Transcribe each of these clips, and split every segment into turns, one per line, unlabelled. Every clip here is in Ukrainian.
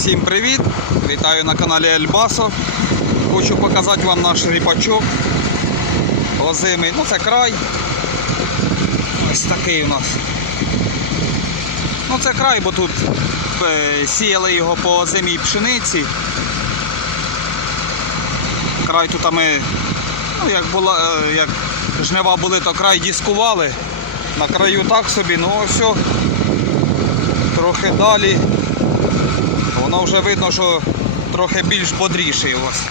Всім привіт! Вітаю на каналі Ельбасо. Хочу показати вам наш ріпачок. Озимий. Ну це край. Ось такий у нас. Ну це край, бо тут е, сіяли його по озимій пшениці. Край тут ми, ну як була, е, як жнива були, то край дискували. На краю так собі, ну ось. Трохи далі. Воно вже видно, що трохи більш бодріший вас.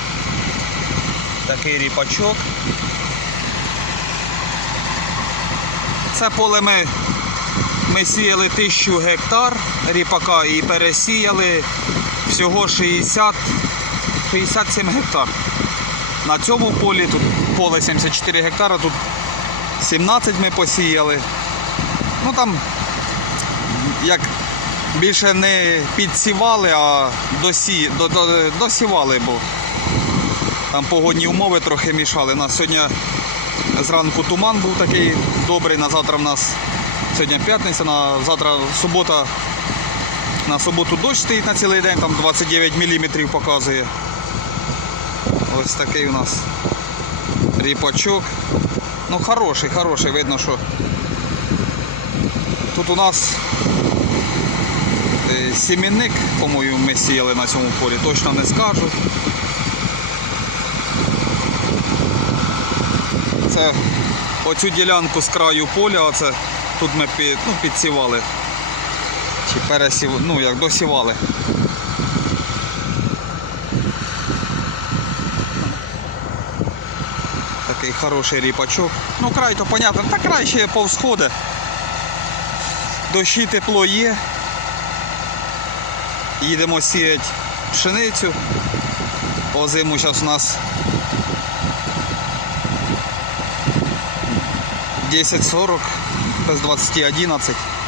Такий ріпачок. Це поле ми, ми сіяли тисячу гектар ріпака і пересіяли всього 60, 67 гектар. На цьому полі тут поле 74 гектара, тут 17 ми посіяли. Ну там як більше не підсівали, а досі, до, до, досівали, бо там погодні умови трохи мішали. Нас сьогодні зранку туман був такий добрий, на завтра в нас сьогодні п'ятниця, на завтра субота. На суботу дощ стоїть на цілий день, там 29 мм показує. Ось такий у нас ріпачок. Ну хороший, хороший, видно, що тут у нас Сімінник, по-моєму, ми сіяли на цьому полі, точно не скажу. Це оцю ділянку з краю поля, оце тут ми під, ну, підсівали. Чи пересів, ну як досівали. Такий хороший ріпачок. Ну край то понятно, та край ще повсходи. Дощі тепло є. Їдемо сіяти пшеницю. По зиму зараз у нас 10.40 без 20.11.